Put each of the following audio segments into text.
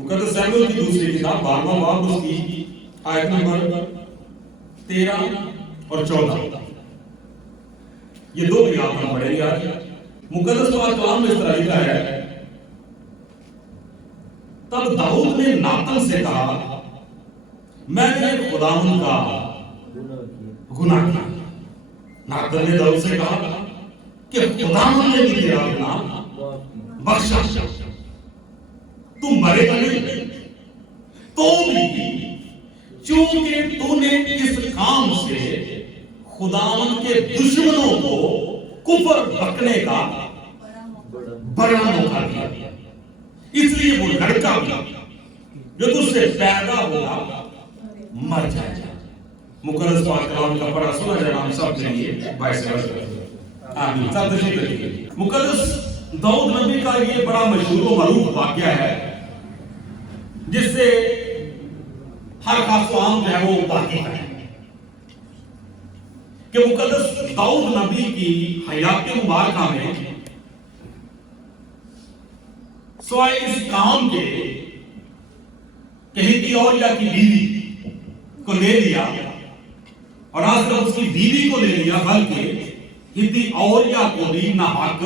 मुकद्दस Samuel की दूसरी किताब 12वां बाब उसकी आयत नंबर 13 और 14, ये दो भी आप पढ़ेंगे आज। मुकद्दस कलाम में इस तरह लिखा है, तब दाऊद ने नातन से कहा, मैंने खुदावंद का गुनाह किया। नातन ने दाऊद से कहा कि खुदावंद ने भी तेरा गुनाह बख्शा, तू मरेगा नहीं। तो भी चूंकि तूने इस काम से खुदावंद के दुश्मनों को कुफर बकने का बड़ा मौका दिया, इसलिए वो लड़का भी जो तुझसे पैदा होगा मर जाएगा। मुकद्दस कलाम का पढ़ा सुना जाए हम सब के लिए। आमीन। सब तशरीफ रखिए। मुकद्दस दाऊद नबी का ये बड़ा मशहूर व मरूफ वाकया है, जिससे हर खास आम जो है वो वाकिफ है कि मुकद्दस दाऊद नबी की हयात मुबारका में स्वाय इस काम के हित्ती औरिया की बीवी को ले लिया, और आज तक उसकी बीवी को ले लिया, बल्कि हित्ती औरिया को भी नाहक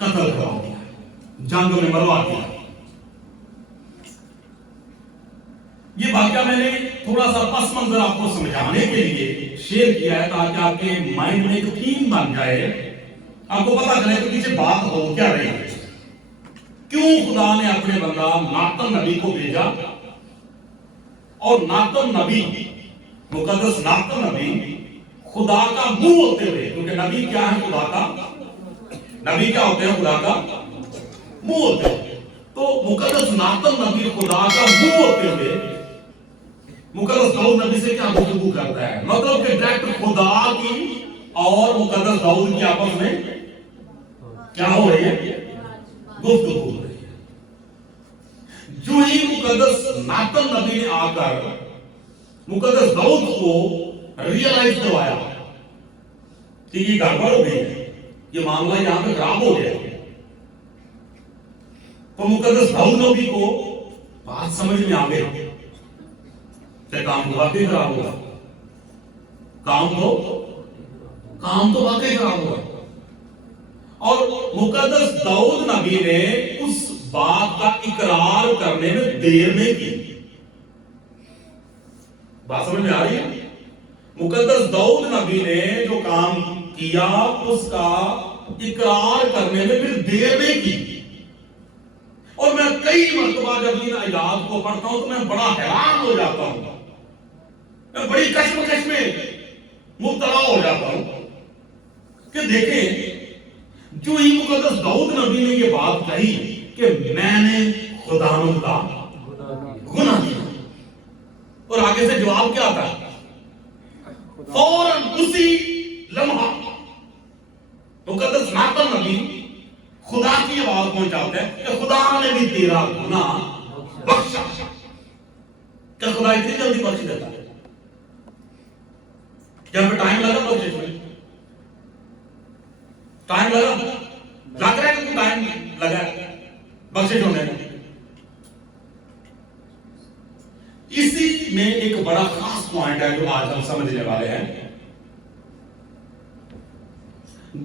कत्ल करवा दिया, जंग में मरवा दिया। ये वाकया मैंने थोड़ा सा पस मंजर आपको समझाने के लिए शेयर किया है, ताकि आपके माइंड में एक थीम बन जाए, आपको पता चले कि पीछे बात हो क्या रही है, क्यों खुदा ने अपने बंदा नातन नबी को भेजा। और नातन नबी, मुकद्दस नातन नबी खुदा का मुंह होते हुए, क्योंकि नबी क्या है खुदा का, नबी क्या होते हैं खुदा का मुंह होते हैं, तो मुकद्दस नातन नबी खुदा का मुंह होते हुए मुकद्दस दाऊद नबी से क्या गुफ्तगू करता है। मतलब कि डायरेक्ट खुदा की और मुकद्दस दाऊद की आपस में क्या हो रही है, गुफ्तगू हो रही है। जो ही मुकद्दस नातन नबी ने आकर मुकद्दस दाऊद को रियलाइज करवाया कि ये गड़बड़ हो गई है, ये मामला यहां पे खराब हो गया, तो मुकद्दस दाऊद नबी को बात समझ में आ गई, काम तो वाकई खराब हुआ, काम तो वाकई खराब हुआ। और मुकद्दस दाऊद नबी ने उस बात का इकरार करने में देर नहीं की। बात समझ में आ रही है? मुकद्दस दाऊद नबी ने जो काम किया उसका इकरार करने में फिर देर नहीं की। और मैं कई मरतबा जब इन आयात को पढ़ता हूं तो मैं बड़ा हैरान हो जाता हूं, मैं बड़ी कश्मकश में मुब्तला हो जाता हूं कि देखें, जो ही मुकद्दस दाऊद नबी ने ये बात कही कि मैंने खुदावंद का गुनाह किया, और आगे से जवाब क्या आता है, फौरन उसी लम्हा मुकद्दस नातन नबी खुदा की आवाज पहुंचाते हैं कि खुदा ने भी तेरा गुनाह बख्शा। क्या खुदा इतनी जल्दी बख्श देता है? क्या हमें टाइम लगा बख्शिश में? टाइम लगा? लग रहा है कि टाइम लगा बख्शिश होने में? इसी में एक बड़ा खास पॉइंट है जो आज हम समझने वाले हैं।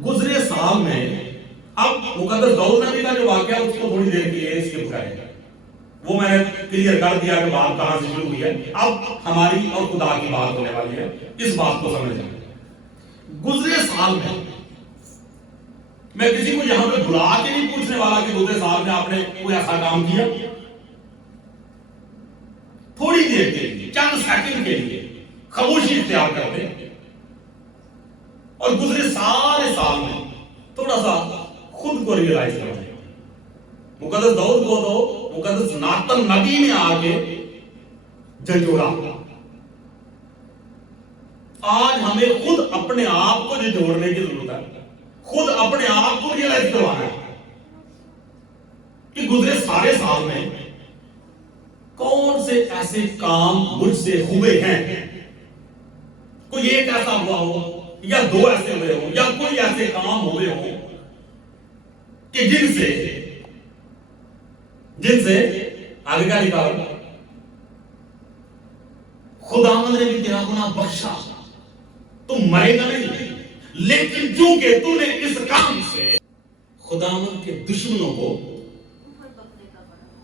गुजरे साल में, अब मुकद्दस दाऊद नबी का जो वाकया उसको थोड़ी देर के लिए स्किप करेंगे, वो मैंने क्लियर कर दिया कि बात कहां से शुरू हुई है। अब हमारी और खुदा की बात होने वाली है, इस बात को समझें। गुजरे साल में मैं किसी को यहां पे बुला के नहीं पूछने वाला कि गुजरे साल में आपने कोई ऐसा काम किया। थोड़ी देर के लिए, चंद सेकंड के लिए खामोशी इख्तियार करते हैं और गुजरे सारे साल में थोड़ा सा खुद को रियलाइज करें। मुकद्दस दाऊद को तो मुकद्दस नातन नबी ने आके झंझोड़ा। आज हमें खुद अपने आप को झंझोड़ने की जरूरत है, खुद अपने आप को रियलाइज करवाना है कि गुजरे सारे साल में कौन से ऐसे काम मुझसे हुए हैं। कोई एक ऐसा हुआ हो या दो ऐसे हुए हो या कोई ऐसे काम हुए हो कि जिनसे आगे क्या लिखा हुआ? खुदावंद ने भी तेरा गुनाह बख्शा, तू मरेगा नहीं, लेकिन चूंकि तूने इस काम से खुदावंद के दुश्मनों को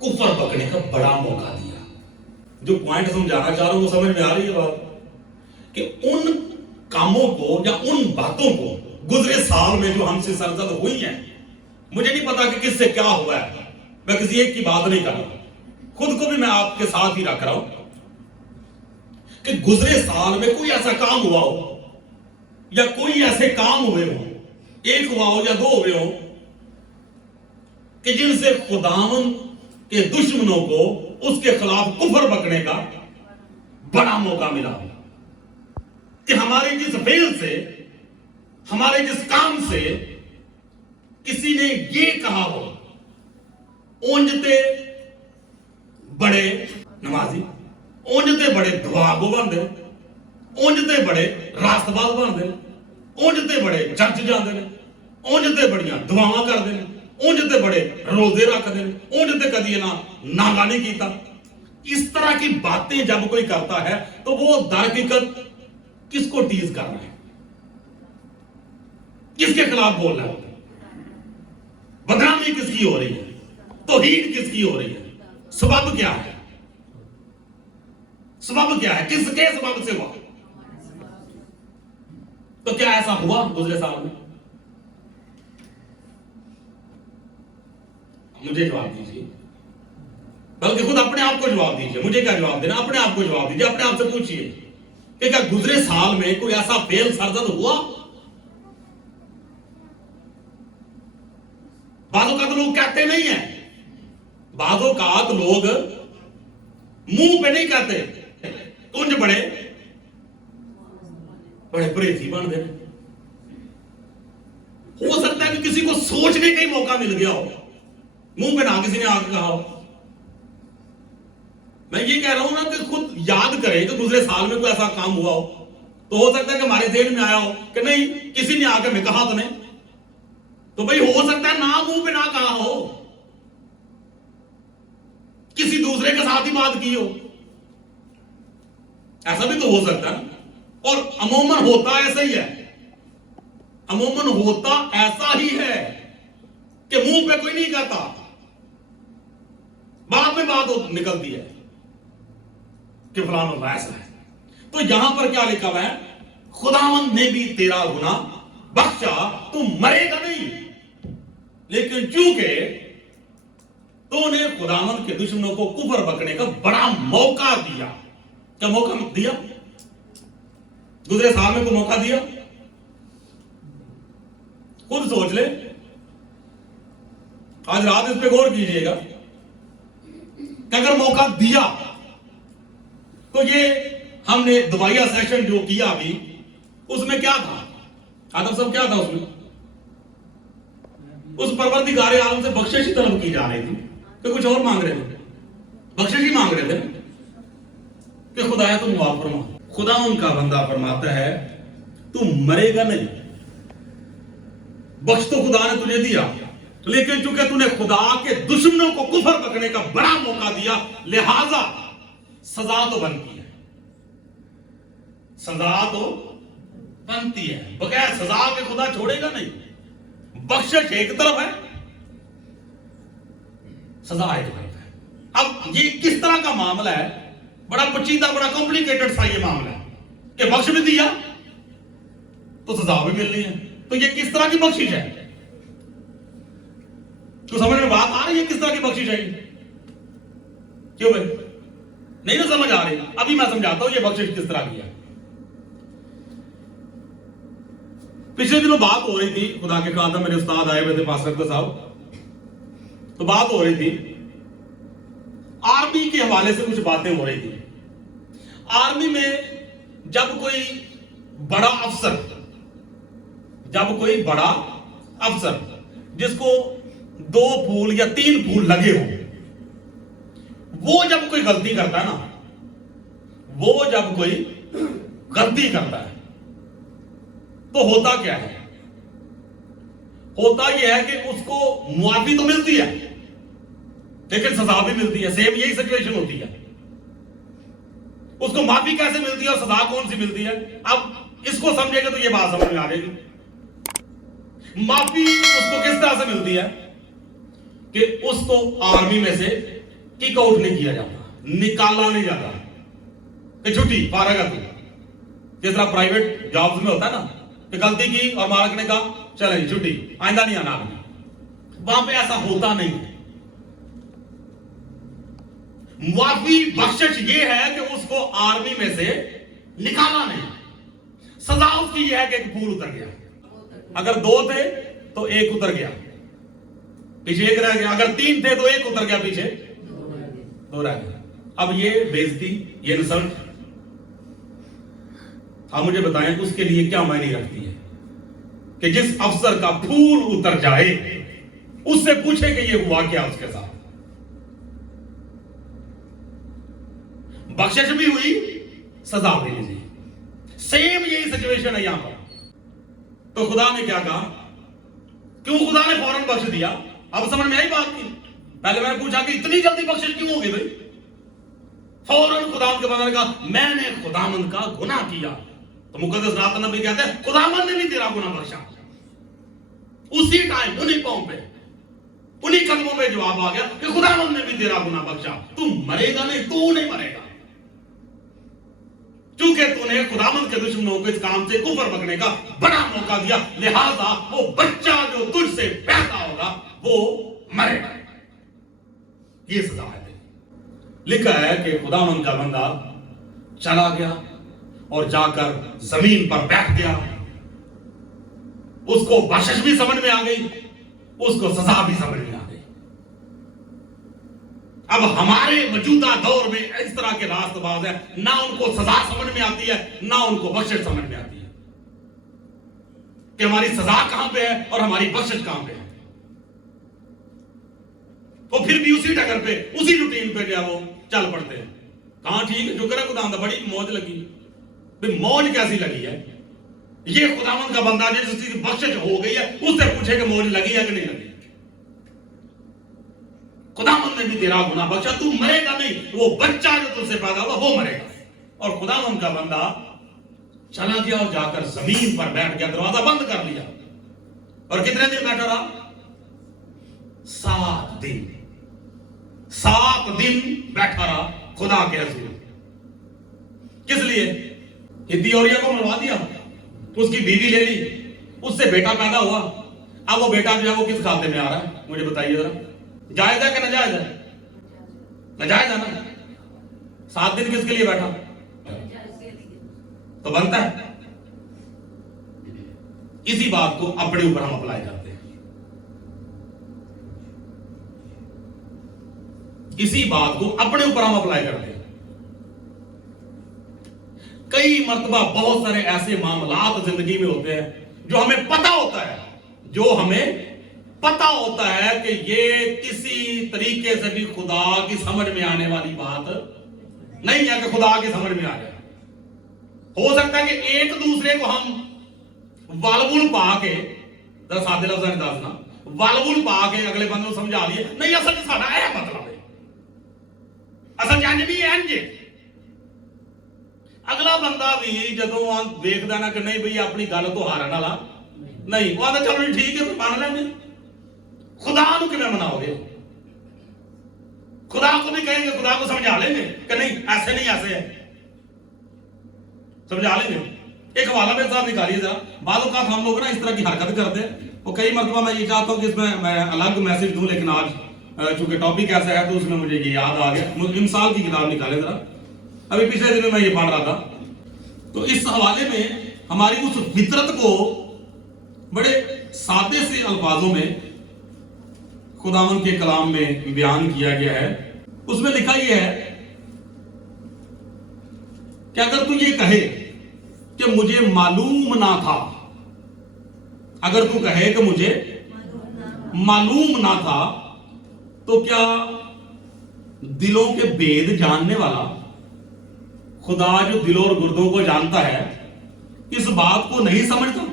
कुफर पकड़ने का बड़ा मौका दिया। जो पॉइंट समझाना चाह रहा हूं वो समझ में आ रही है बात? कि उन कामों को या उन बातों को गुजरे साल में जो हमसे सरजद हुई हैं, मुझे नहीं पता कि किससे क्या हुआ है, मैं किसी एक की बात नहीं कर रहा, खुद को भी मैं आपके साथ ही रख रहा हूं कि गुजरे साल में कोई ऐसा काम हुआ हो या कोई ऐसे काम हुए हो, एक हुआ हो या दो हुए हो, कि जिनसे खुदावन के दुश्मनों को उसके खिलाफ कुफर बकने का बड़ा मौका मिला हो। कि हमारे जिस फेल से, हमारे जिस काम से किसी ने ये कहा हो, ओंजते बड़े नमाजी, ओंजते बड़े दुआगो बन दे, ओंजते बड़े रास्तबाज बन दे, ओंजते बड़े चर्च जाते हैं, ओंजते बड़ियां दुआवां करते हैं, ओंजते बड़े रोजे रखते हैं, ओंजते कदी ना नागा नहीं किया। इस तरह की बातें जब कोई करता है तो वो दरहकीकत किसको टीज कर रहा है, किसके खिलाफ बोल रहा है, बदनामी किसकी हो रही है, तौहीद किसकी हो रही है, सबब क्या है, सबब क्या है, किसके सबब से हुआ? तो क्या ऐसा हुआ गुजरे साल में? मुझे जवाब दीजिए, बल्कि खुद अपने आप को जवाब दीजिए। मुझे क्या जवाब देना, अपने आप को जवाब दीजिए, अपने आप से पूछिए कि क्या गुजरे साल में कोई ऐसा फेल सरजद हुआ? बाजों का तो लोग कहते नहीं है, बाजों का तो लोग मुंह पे नहीं कहते, कुंज बड़े बड़े प्रेसी बन गए। हो सकता है कि किसी को सोचने का ही मौका मिल गया हो, मुंह पे ना किसी ने आके कहा हो। मैं ये कह रहा हूं ना कि खुद याद करें कि गुजरे साल में कोई ऐसा काम हुआ हो, तो हो सकता है कि हमारे ज़हन में आया हो कि नहीं किसी ने आके मैं कहा तो नहीं, तो भाई हो सकता है ना मुंह पे ना कहा हो, किसी दूसरे के साथ ही बात की हो, ऐसा भी तो हो सकता है। और अमूमन होता ऐसा ही है, अमूमन होता ऐसा ही है कि मुंह पे कोई नहीं कहता, बाद में बात निकलती है कि फलाना ऐसा है। तो यहां पर क्या लिखा हुआ है? खुदावंद ने भी तेरा गुनाह बख्शा, तू मरेगा नहीं, लेकिन चूंकि तूने खुदावंद के दुश्मनों को कुफर बकने का बड़ा मौका दिया। क्या मौका दिया? गुजरे साल में को मौका दिया? खुद सोच ले, आज रात इस पे गौर कीजिएगा कि अगर मौका दिया तो ये हमने दुबाइया सेशन जो किया अभी, उसमें क्या था? आदम सब क्या था उसमें? उस परवरदिगार आलम से बख्शिश ही तलब की जा रही थी कि कुछ और मांग रहे थे, बख्शिश ही मांग रहे थे कि खुदाया तुम माफ फरमा। खुदा उनका बंदा फरमाता है तू मरेगा नहीं, बख्श तो खुदा ने तुझे दिया, लेकिन चूंकि तूने खुदा के दुश्मनों को कुफर बकने का बड़ा मौका दिया, लिहाजा सजा तो बनती है, सजा तो बनती है। बगैर सजा के खुदा छोड़ेगा नहीं। बख्शिश एक तरफ है, सजा एक तरफ है। अब ये किस तरह का मामला है? बड़ा पेचीदा, बड़ा कॉम्प्लिकेटेड सा ये मामला है कि बख्श भी दिया तो सजा भी मिलनी है। तो ये किस तरह की बख्शिश है? तो समझ में बात आ रही है किस तरह की बख्शिश है? क्यों भाई नहीं ना समझ आ रही? अभी मैं समझाता हूं ये बख्शिश किस तरह की है। पिछले दिनों बात हो रही थी, खुदा के खादम मेरे उस्ताद आए हुए थे पास्टर साहब, तो बात हो रही थी आर्मी के हवाले से, कुछ बातें हो रही थी। आर्मी में जब कोई बड़ा अफसर, जब कोई बड़ा अफसर जिसको 2 फूल या 3 फूल लगे हो, वो जब कोई गलती करता है ना, वो जब कोई गलती करता है तो होता क्या है? होता यह है कि उसको मुआफी तो मिलती है लेकिन सजा भी मिलती है। सेम यही सिचुएशन होती है। उसको माफी कैसे मिलती है और सजा कौन सी मिलती है? अब इसको समझेंगे तो ये बात समझ में आ जाएगी। माफी उसको किस तरह से मिलती है कि उसको आर्मी में से किक आउट नहीं किया जाता, निकाला नहीं जाता कि छुट्टी फारगा तू। जिस तरह प्राइवेट जॉब्स में होता है ना कि गलती की और मालिक ने कहा चले छुट्टी, आइंदा नहीं आना आपने, वहां पे ऐसा होता नहीं है। माफी बख्शिश ये है कि उसको आर्मी में से निकाला नहीं। सजा उसकी ये है कि एक फूल उतर गया। अगर 2 थे तो 1 उतर गया, पीछे 1 रह गया। अगर 3 थे तो 1 उतर गया, पीछे 2 रह गया। अब ये बेइज्जती, ये इंसल्ट, आप मुझे बताएं उसके लिए क्या मायने रखती है कि जिस अफसर का फूल उतर जाए उससे पूछे कि ये हुआ क्या उसके साथ। बख्शिश भी हुई, सजा भी मिली। सेम यही सिचुएशन है यहां पर। तो खुदा ने क्या कहा? क्यों खुदा ने फौरन बख्श दिया? अब समझ में आई बात की। पहले मैंने पूछा कि इतनी जल्दी बख्शिश क्यों होगी भाई? फौरन खुदावंद के बंदे ने कहा मैंने खुदावंद का गुनाह किया। तो मुकद्दस नातन नबी कहते हैं खुदावंद ने भी तेरा गुनाह बख्शा। उसी टाइम उन्हीं पांव पे, उन्हीं कदमों में जवाब आ गया कि खुदावंद ने भी तेरा गुनाह बख्शा। तू मरेगा नहीं, तू नहीं मरेगा, क्योंकि तूने खुदावंद के दुश्मनों को इस काम से कुफर बकने का बड़ा मौका दिया, लिहाजा वो बच्चा जो तुझसे पैदा होगा वो मरेगा। ये सजा है। लिखा है कि खुदावंद का बंदा चला गया और जाकर जमीन पर बैठ गया। उसको बख्शिश भी समझ में आ गई, उसको सजा भी समझ में आ गई। अब हमारे मौजूदा दौर में इस तरह के रास्तबाज है, ना उनको सजा समझ में आती है ना उनको बख्शिश समझ में आती है कि हमारी सजा कहां पे है और हमारी बख्शिश कहां पे है। तो फिर भी उसी टक्कर पे, उसी रूटीन पे जो वो चल पड़ते हैं। कहां ठीक है, शुक्र है खुदावंद, बड़ी मौज लगी। मौज कैसी लगी है? ये खुदावंद का बंदा जिसकी बख्शिश हो गई है उससे पूछे कि मौज लगी है कि नहीं लगी। खुदावंद ने भी तेरा गुनाह बख्शा, तू मरेगा नहीं, वो बच्चा जो तुझसे पैदा हुआ वो मरेगा। और खुदावंद का बंदा चला गया और जाकर जमीन पर बैठ गया, दरवाजा बंद कर लिया। और कितने दिन बैठा रहा? 7 दिन। 7 दिन बैठा रहा खुदा के हजूर। किस लिए? हिद्दियोरिया को मरवा दिया, उसकी बीवी ले ली, उससे बेटा पैदा हुआ। अब वो बेटा जो है वो किस खाते में आ रहा है मुझे बताइए जरा। जायज है कि नाजायज है? नाजायज है ना। 7 दिन किसके लिए बैठा? तो बनता है। इसी बात को अपने ऊपर हम अप्लाई करते हैं। इसी बात को अपने ऊपर हम अप्लाई करते हैं। कई मर्तबा बहुत सारे ऐसे मामलात जिंदगी में होते हैं जो हमें पता होता है, कि ये किसी तरीके से भी खुदा की समझ में आने वाली बात नहीं है कि खुदा की समझ में आ जाए। हो सकता है कि एक दूसरे को हम वालवुल पा के, सादे लफ्ज़ में दसना, वालवुल पा के अगले बंदे को समझा लिए नहीं असल में साडा यह मतलब है, असल जान भी है। अगला बंदा भी जदों देखदा ना कि नहीं भई अपनी गल तो हारन वाला नहीं, वो आदा चलो ठीक है मान लेंगे। खुदा को किवें मनाओगे? खुदा को भी कहेंगे, खुदा को समझा लेंगे कि नहीं ऐसे नहीं ऐसे है, समझा लेंगे। एक हवाला मेरे साथ निकालिए जरा। बाद औक़ात हम लोग ना इस तरह की हरकत करते हैं, और कई मरतबा मैं ये चाहता हूँ कि इसमें मैं अलग मैसेज दूं, लेकिन आज चूंकि टॉपिक ऐसा है तो उसमें मुझे ये याद आ गया। इमसाल की किताब निकाले जरा, अभी पिछले दिन में ये पढ़ रहा था। तो इस हवाले में हमारी उस फितरत को बड़े सादे से अल्फाजों में खुदावंद के कलाम में बयान किया गया है। उसमें लिखा यह है कि अगर तू ये कहे कि मुझे मालूम ना था, अगर तू कहे कि मुझे मालूम ना था, तो क्या दिलों के भेद जानने वाला खुदा जो दिलों और गुर्दों को जानता है इस बात को नहीं समझता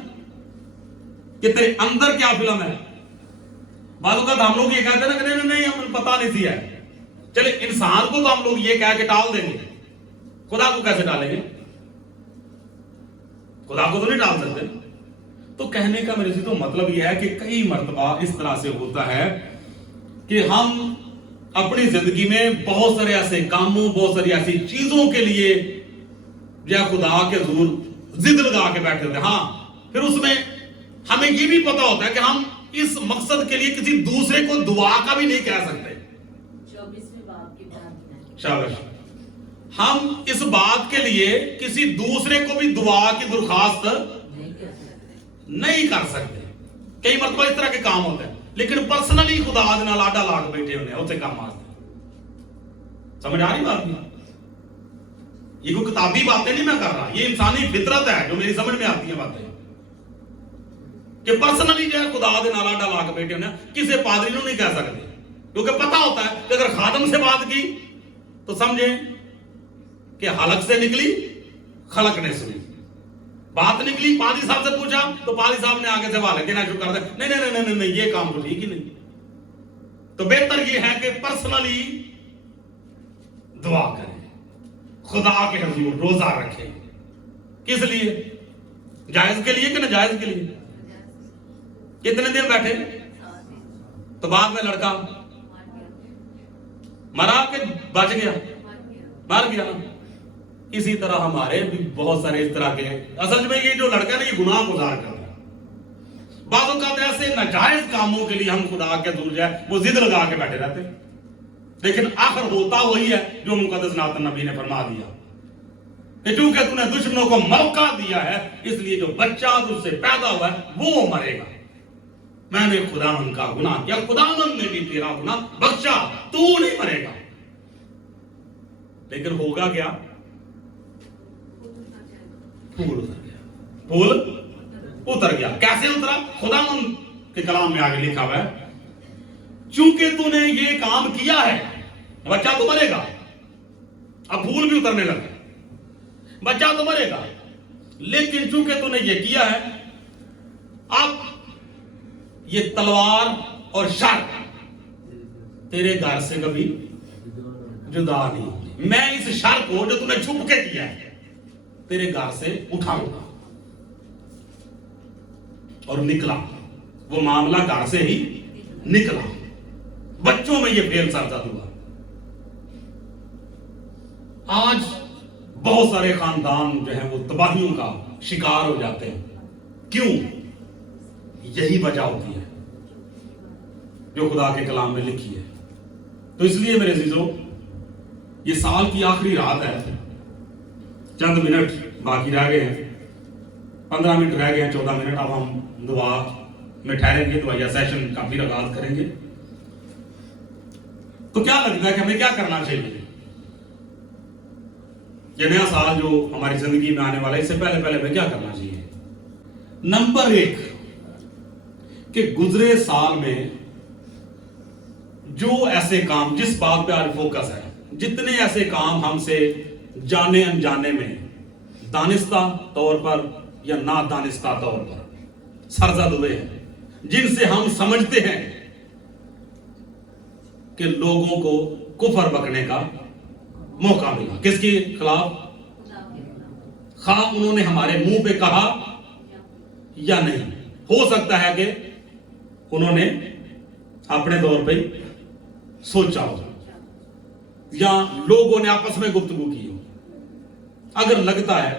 कि तेरे अंदर क्या फिल्म है? बातों का हम लोग ये कहते हैं ना कि नहीं नहीं हमें पता नहीं थी है। चले इंसान को तो हम लोग ये कह के टाल देंगे, खुदा को कैसे टालेंगे? खुदा को तो नहीं टाल सकते। तो कहने का मेरे से तो मतलब यह है कि कई मर्तबा इस तरह से होता है कि हम अपनी जिंदगी में बहुत सारे ऐसे कामों, बहुत सारी ऐसी चीजों के लिए या खुदा के हुजूर जिद लगा के बैठे होते हैं। हाँ, फिर उसमें हमें ये भी पता होता है कि हम इस मकसद के लिए किसी दूसरे को दुआ का भी नहीं कह सकते। 24वें बाब की प्रार्थना। शाबाश। हम इस बात के लिए किसी दूसरे को भी दुआ की दरखास्त नहीं कर सकते। कई मरतबा इस तरह के काम होते हैं, लेकिन पर्सनली खुदा दे नाल आडा लाग बैठे होने उसे काम आते। समझ आ रही बात नहीं? ये कोई किताबी बातें नहीं मैं कर रहा, ये इंसानी फितरत है जो मेरी समझ में आती है बातें कि पर्सनली जो है खुदा दे नाल आडा लाग बैठे होने किसी पादरी को नहीं कह सकते, क्योंकि पता होता है कि अगर खादम से बात की तो समझे कि हलक से निकली खलक ने सुनी। बात निकली, पादी साहब से पूछा तो पादी साहब ने आगे से वाले देना शुरू कर दिया, नहीं नहीं नहीं नहीं ये काम तो ठीक ही नहीं। तो बेहतर ये है कि पर्सनली दुआ करें, खुदा के हुजूर रोजा रखें। किस लिए? जायज के लिए कि नाजायज के लिए? कितने दिन बैठे तो बाद में लड़का मरा के बच गया, मर गया। इसी तरह हमारे भी बहुत सारे इस तरह के, असल में ये जो लड़का है ना ये गुनाह गुजार कर रहा है। बातों का ऐसे नाजायज कामों के लिए हम खुदा के दूर जाए वो जिद लगा के बैठे रहते, लेकिन आखिर होता वही है जो मुकद्दस नातन नबी ने फरमा दिया कि क्योंकि तूने दुश्मनों को मौका दिया है इसलिए जो बच्चा तुझसे पैदा हुआ है वो मरेगा। मैंने खुदावंद का गुनाह किया, खुदावंद ने भी तेरा गुनाह बख्शा, तू नहीं मरेगा। लेकिन होगा क्या? फूल उतर गया, फूल उतर गया। कैसे उतरा? खुदावंद के कलाम में आगे लिखा हुआ है, चूंकि तूने ये काम किया है बच्चा तो मरेगा। अब फूल भी उतरने लगा, बच्चा तो मरेगा, लेकिन चूंकि तूने ये किया है अब ये तलवार और शर तेरे घर से कभी जुदा नहीं होगी। मैं इस शर को जो तूने छुप के किया है तेरे घर से उठाऊंगा। और निकला वो मामला, घर से ही निकला। बच्चों में ये फेल सरजद हुआ। आज बहुत सारे खानदान जो है वो तबाहियों का शिकार हो जाते हैं। क्यों? यही वजह होती है जो खुदा के कलाम में लिखी है। तो इसलिए मेरे अजीजों, ये साल की आखिरी रात है, चंद मिनट बाकी रह गए हैं, 15 मिनट रह गए हैं, 14 मिनट। अब हम दुआ में ठहरेंगे, दुआया सेशन का फिर आगाज करेंगे। तो क्या लगता है कि हमें क्या करना चाहिए? ये नया साल जो हमारी जिंदगी में आने वाला है, इससे पहले पहले हमें क्या करना चाहिए? नंबर 1 कि गुजरे साल में जो ऐसे काम, जिस बात पे आज फोकस है, जितने ऐसे काम हमसे जाने अनजाने में दानिस्ता तौर पर या ना दानिस्ता तौर पर सरजद हुए हैं, जिनसे हम समझते हैं कि लोगों को कुफर बकने का मौका मिला, किसके खिलाफ? खा उन्होंने हमारे मुंह पे कहा या नहीं। हो सकता है कि उन्होंने अपने तौर पे सोचा हो या लोगों ने आपस में गुफ्तगू की हो। अगर लगता है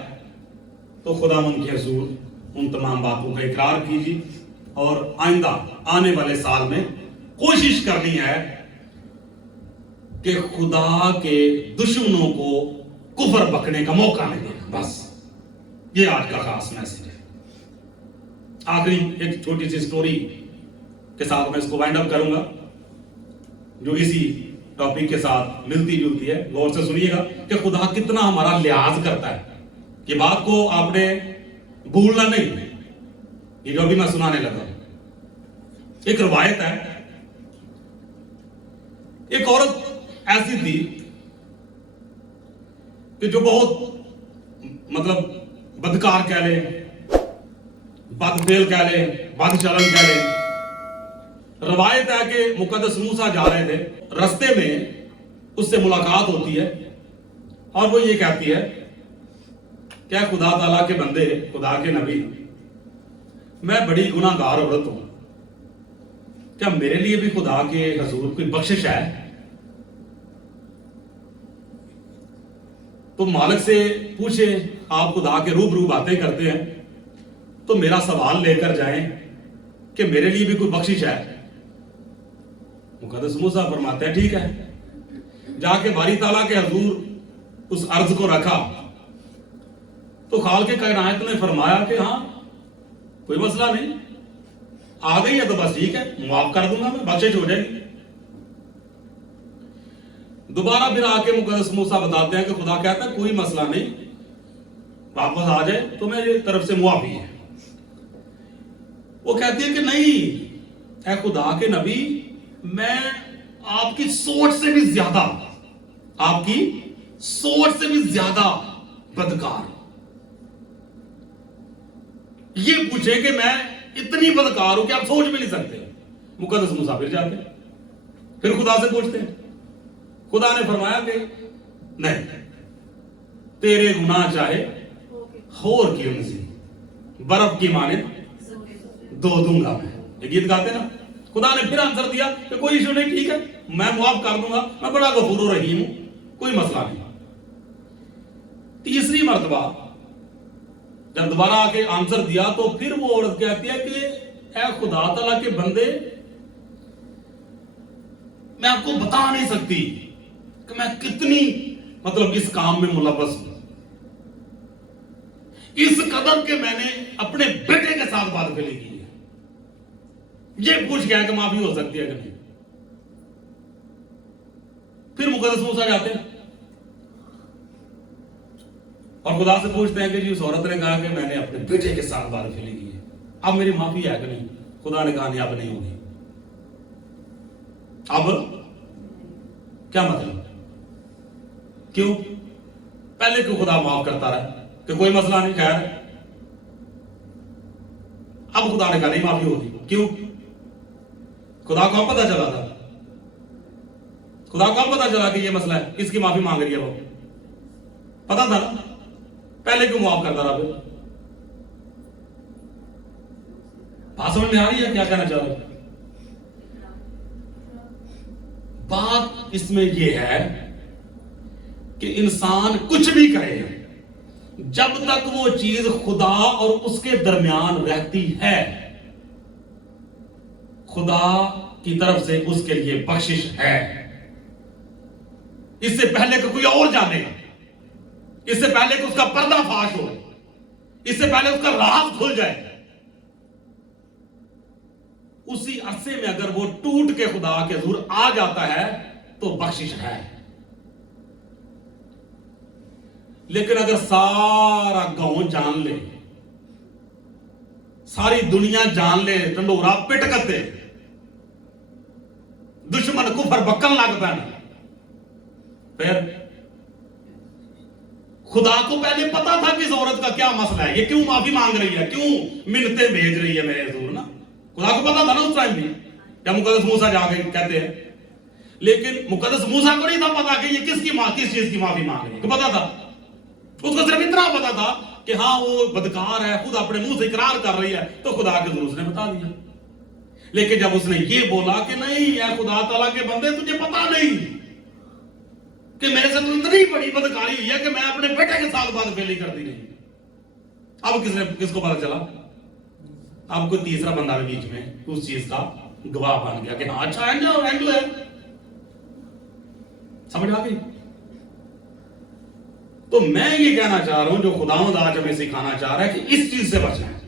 तो खुदावंद के हुजूर उन तमाम बातों का इकरार कीजिए और आइंदा आने वाले साल में कोशिश करनी है कि खुदा के दुश्मनों को कुफर बकने का मौका मिले। बस ये आज का खास मैसेज है। आखिरी एक छोटी सी स्टोरी के साथ मैं इसको वाइंड अप करूंगा, जो इसी टॉपिक के साथ मिलती जुलती है। गौर से सुनिएगा कि खुदा कितना हमारा लिहाज करता है। ये बात को आपने भूलना नहीं। ये जो अभी मैं सुनाने लगा, एक रवायत है, एक औरत ऐसी थी कि जो बहुत मतलब बदकार कह ले, बदफेल कह ले, बदचलन कह ले, रवायत है कि मुकद्दस मूसा जा रहे थे, रास्ते में उससे मुलाकात होती है और वो ये कहती है, क्या खुदा ताला के बंदे, खुदा के नबी, मैं बड़ी गुनाहगार औरत हूं, क्या मेरे लिए भी खुदा के हजूर कोई बख्शिश है? तो मालिक से पूछे, आप खुदा के रूबरू बातें करते हैं तो मेरा सवाल लेकर जाएं कि मेरे लिए भी कोई बख्शिश है। मुकद्दस मूसा फरमाते हैं ठीक है। जाके बारी ताला के हजूर उस अर्ज को रखा तो खाल के कायनात ने फरमाया कि हाँ कोई मसला नहीं, आ गई है तो बस ठीक है, माफ कर दूंगा मैं, बख्शिश हो जाएगी। दोबारा फिर आके मुकद्दस मूसा बताते हैं कि खुदा कहता है कोई मसला नहीं, वापस आ जाए तो मेरी तरफ से मुआफी है। वो कहती है कि नहीं ऐ खुदा के नबी, मैं आपकी सोच से भी ज्यादा, आपकी सोच से भी ज्यादा बदकार। ये पूछे कि मैं इतनी बदकार हूं कि आप सोच भी नहीं सकते। मुकद्दस मूसा फिर जाते हैं, फिर खुदा से पूछते हैं। खुदा ने फरमाया कि नहीं, तेरे गुनाह चाहे होर की उनसी बर्फ की माने दो दूंगा मैं। ये गीत गाते ना। खुदा ने फिर आंसर दिया कि कोई इशू नहीं, ठीक है, मैं मुआफ कर दूंगा, मैं बड़ा गफूर रहीम हूं, कोई मसला नहीं। तीसरी मर्तबा जब दोबारा आके आंसर दिया तो फिर वो औरत कहती है कि ऐ खुदा ताला के बंदे, मैं आपको बता नहीं सकती कि मैं कितनी मतलब इस काम में मुलव्वस हूं, इस कदर के मैंने अपने बेटे के साथ बात फैली की है। ये पूछ गया कि माफी हो सकती है कि नहीं। फिर मुकद्दस मूसा जाते हैं और खुदा से पूछते हैं कि जी उस औरत ने कहा कि मैंने अपने बेटे के साथ बात फैली की है, अब मेरी माफी है कि नहीं? खुदा ने कहा नहीं, अब नहीं होगी। अब क्या मतलब, क्यों? पहले क्यों खुदा माफ करता रहा कि कोई मसला नहीं, खैर। अब खुदा ने कहा नहीं माफी होगी, क्यों? खुदा को पता चला था, खुदा को पता चला कि ये मसला है, किसकी माफी मांग रही है वो, पता था ना, पहले क्यों माफ करता रहा? फिर बात समझ में आ रही है क्या कहना चाह रहे? बात इसमें यह है कि इंसान कुछ भी करे, जब तक वो चीज खुदा और उसके दरमियान रहती है, खुदा की तरफ से उसके लिए बख्शिश है। इससे पहले कि कोई और जाने, इससे पहले कि उसका पर्दाफाश हो, इससे पहले उसका राज खुल जाए, उसी अरसे में अगर वो टूट के खुदा के हुजूर आ जाता है तो बख्शिश है। लेकिन अगर सारा गांव जान ले, सारी दुनिया जान ले, टंडोरा पिटकते, दुश्मन कुफर बक्कन लग पैन, फिर खुदा को पहले पता था कि इस औरत का क्या मसला है, ये क्यों माफी मांग रही है, क्यों मिन्नते भेज रही है मेरे हुजूर ना। खुदा को पता था ना उस टाइम भी, जब मुकद्दस मूसा जाके कहते हैं। लेकिन मुकद्दस मूसा को नहीं था पता कि ये किस चीज की माफी मांग रही है। तो पता था, उसको सिर्फ इतना पता था कि हाँ वो बदकार है, खुद अपने मुंह से इकरार कर रही है, तो खुदा के हुजूर ने बता दिया। लेकिन जब उसने ये बोला कि नहीं यार खुदा ताला के बंदे, तुझे पता नहीं कि मेरे से तो इतनी बड़ी बदकारी हुई है कि मैं अपने बेटे के साथ बात फैली करती नहीं। अब किसको पता चला? अब कोई तीसरा बंदा भी बीच में उस चीज का गवाह बन गया कि हाँ अच्छा एंगल है। समझ आ गई? तो मैं ये कहना चाह रहा हूं, जो खुदावंद आज हमें सिखाना चाह रहा है कि इस चीज से बचना है।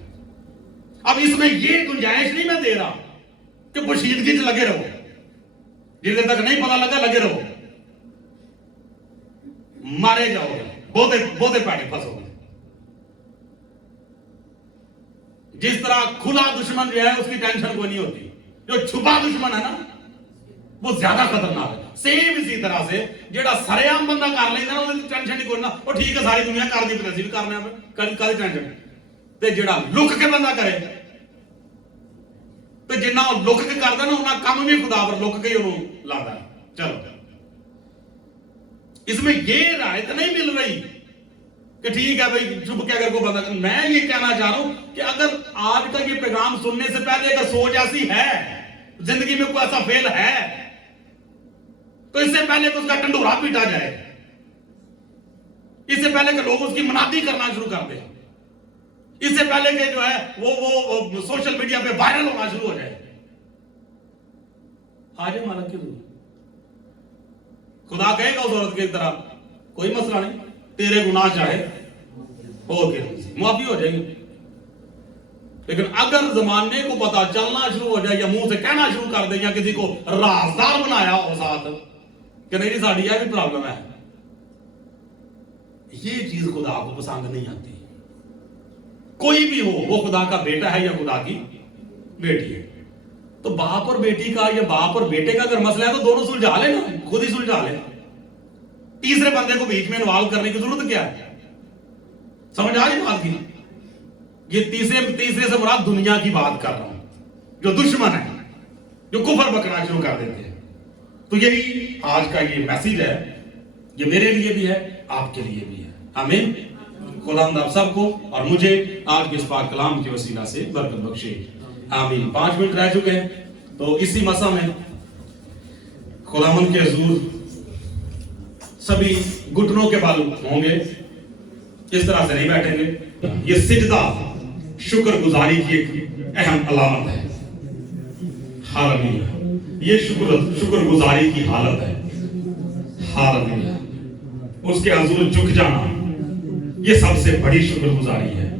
अब इसमें ये गुंजाइश नहीं मैं दे रहा कि पोशीदगी से लगे रहो, जिस तक नहीं पता लगा लगे रहो, मारे जाओगे, बोधे पैटे फंसोगे। जिस तरह खुला दुश्मन जो है उसकी टेंशन कोई नहीं होती, जो छुपा दुश्मन है ना वो ज्यादा खतरनाक है। सेम इसी तरह से जेड़ा सरेआम बंदा कर लेंदा ना उसकी टेंशन नहीं कोई ना, वो ठीक है सारी दुनिया कर दी तो भी करना है, कल टेंशन। ते जेड़ा लुक के बंदा करे ਤੇ ਜਿੰਨਾ ਉਹ ਲੁੱਕ ਕੇ ਕਰਦਾ ਨਾ ਉਹਨਾਂ ਕੰਮ ਵੀ खुदा पर लुक के ही ਉਹਨੂੰ ਲਾਦਾ। चलो इसमें ये रायत नहीं मिल रही कि ठीक है भाई चुप के अगर कोई बंदा, मैं ये कहना चाह रहा हूं कि अगर आज का ये पैगाम सुनने से पहले अगर सोच ऐसी है, जिंदगी में कोई ऐसा फेल है, तो इससे पहले कि उसका ढंढोरा पीटा जाए, इससे पहले कि लोग उसकी मनादी करना शुरू कर दें, इससे पहले कि जो है वो सोशल मीडिया पे वायरल होना शुरू हो जाए, आज हमारा क्यों? खुदा कहेगा उस औरत की तरह कोई मसला नहीं, तेरे गुनाह चाहे हो के माफी हो जाएगी। लेकिन अगर जमाने को पता चलना शुरू हो जाए या मुंह से कहना शुरू कर दे या किसी को राजदार बनाया हो साथ कि नहीं साड़ी यह भी प्रॉब्लम है, ये चीज खुदा को पसंद नहीं आती। कोई भी हो, वो खुदा का बेटा है या खुदा की बेटी है, तो बाप और बेटी का या बाप और बेटे का अगर मसला है तो दोनों सुलझा लेना, खुद ही सुलझा ले। तीसरे बंदे को बीच में इन्वॉल्व करने की जरूरत क्या है? समझ आ रही बात की? ये तीसरे से मुराद दुनिया की बात कर रहा हूं, जो दुश्मन है, जो कुफर बकना शुरू कर देते हैं। तो यही आज का ये मैसेज है, ये मेरे लिए भी है, आपके लिए भी है। आमीन। खुदावंद आप सबको और मुझे आज के इस पाक कलाम के वसीला से बरकत बख्शे। आमीन। 5 मिनट रह चुके हैं, तो इसी मसा में खुदावंद के हुजूर सभी घुटनों के बाल होंगे, इस तरह से नहीं बैठेंगे। ये सिजदा शुक्रगुजारी की एक अहम अलामत है। हालेलुया। ये शुक्रगुजारी की हालत है। हालेलुया। उसके हुजूर झुक जाना, ये सबसे बड़ी शुक्रगुजारी है।